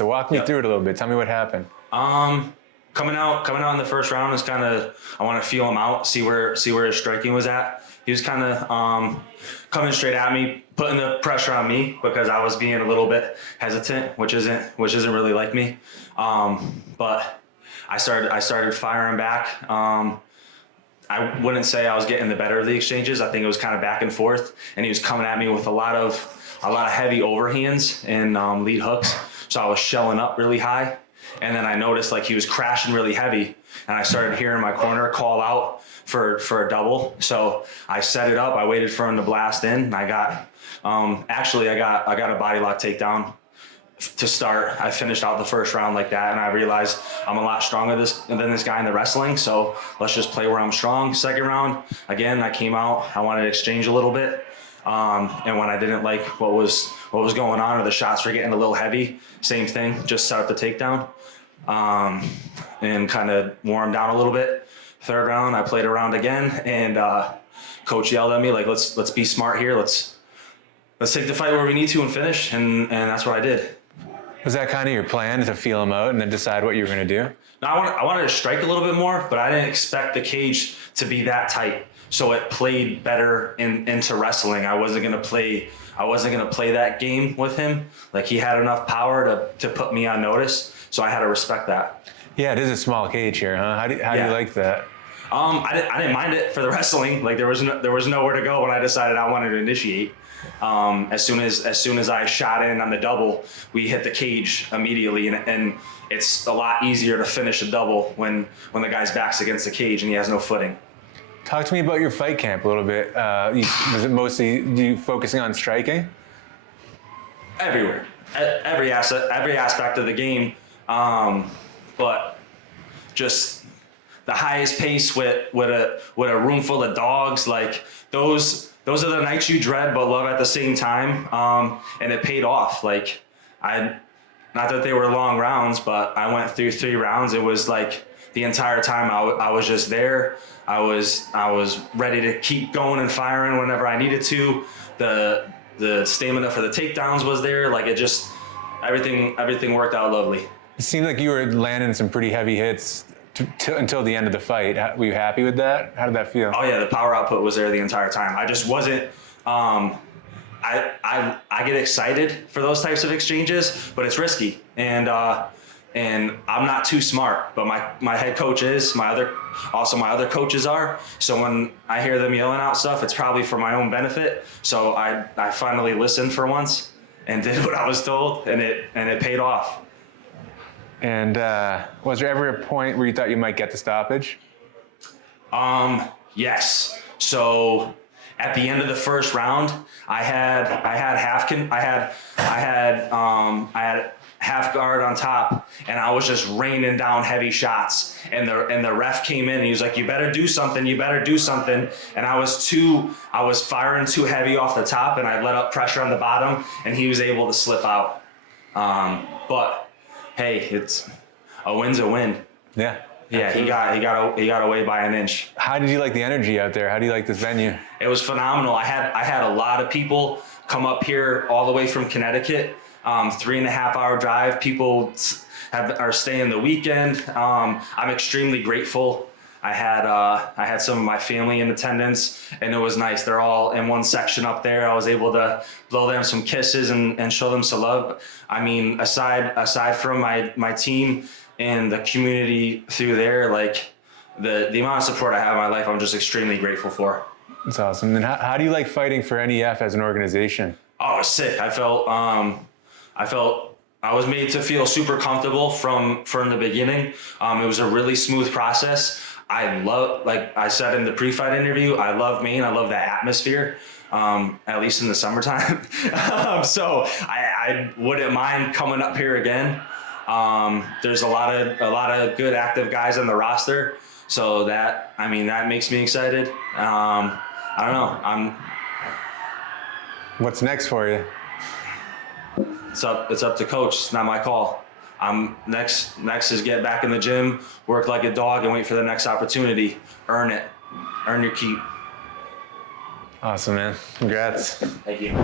So walk me through it a little bit. Tell me what happened. Coming out in the first round is kind of, I want to feel him out, see where his striking was at. He was kind of coming straight at me, putting the pressure on me because I was being a little bit hesitant, which isn't really like me. But I started firing back. I wouldn't say I was getting the better of the exchanges. I think it was kind of back and forth, and he was coming at me with a lot of heavy overhands and lead hooks. So I was shelling up really high, and then I noticed like he was crashing really heavy, and I started hearing my corner call out for a double. So I set it up. I waited for him to blast in, and I got I got a body lock takedown to start. I finished out the first round like that, and I realized I'm a lot stronger than this guy in the wrestling, so let's just play where I'm strong. Second round, again, I came out, I wanted to exchange a little bit, and when I didn't like what was going on or the shots were getting a little heavy, same thing, just set up the takedown, and kind of wore him down a little bit. Third round, I played around again, and coach yelled at me like, let's be smart here, let's take the fight where we need to and finish, and that's what I did. Was that kind of your plan, to feel him out and then decide what you were going to do? No, I wanted to strike a little bit more, but I didn't expect the cage to be that tight. So it played better into wrestling. I wasn't going to play that game with him. Like, he had enough power to put me on notice. So I had to respect that. Yeah, it is a small cage here, huh? How do you like that? I didn't mind it for the wrestling. Like, there was nowhere to go when I decided I wanted to initiate. As soon as I shot in on the double, we hit the cage immediately, and it's a lot easier to finish a double when the guy's back's against the cage and he has no footing. Talk to me about your fight camp a little bit. Was it mostly you focusing on striking? Everywhere, every aspect of the game, but just the highest pace with a room full of dogs, like those are the nights you dread but love at the same time, and it paid off. Like, not that they were long rounds, but I went through 3 rounds. It was like the entire time I was just there. I was ready to keep going and firing whenever I needed to. The stamina for the takedowns was there. Like, it just, everything worked out lovely. It seemed like you were landing some pretty heavy hits until the end of the fight. Were you happy with that? How did that feel? Oh yeah, the power output was there the entire time. I just wasn't, I get excited for those types of exchanges, but it's risky. And I'm not too smart, but my head coach is, my other coaches are. So when I hear them yelling out stuff, it's probably for my own benefit. So I finally listened for once and did what I was told, and it paid off. And was there ever a point where you thought you might get the stoppage? Yes. So at the end of the first round, I had half guard on top, and I was just raining down heavy shots. And the ref came in and he was like, "You better do something. You better do something." And I was firing too heavy off the top, and I let up pressure on the bottom, and he was able to slip out. But hey, it's a win's a win. Yeah. Yeah, he got away by an inch. How did you like the energy out there? How do you like this venue? It was phenomenal. I had a lot of people come up here all the way from Connecticut, 3.5-hour drive. People are staying the weekend. I'm extremely grateful. I had some of my family in attendance, and it was nice. They're all in one section up there. I was able to blow them some kisses and show them some love. I mean, aside from my team and the community through there, like the amount of support I have in my life, I'm just extremely grateful for. That's awesome. And how do you like fighting for NEF as an organization? Oh, it was sick. I felt I was made to feel super comfortable from the beginning. It was a really smooth process. I love, like I said in the pre-fight interview, I love Maine. I love that atmosphere, at least in the summertime. So I wouldn't mind coming up here again. There's a lot of good active guys on the roster, so that makes me excited. I don't know. What's next for you? It's up to coach. It's not my call. Next is get back in the gym, work like a dog, and wait for the next opportunity. Earn it. Earn your keep. Awesome, man. Congrats. Thank you.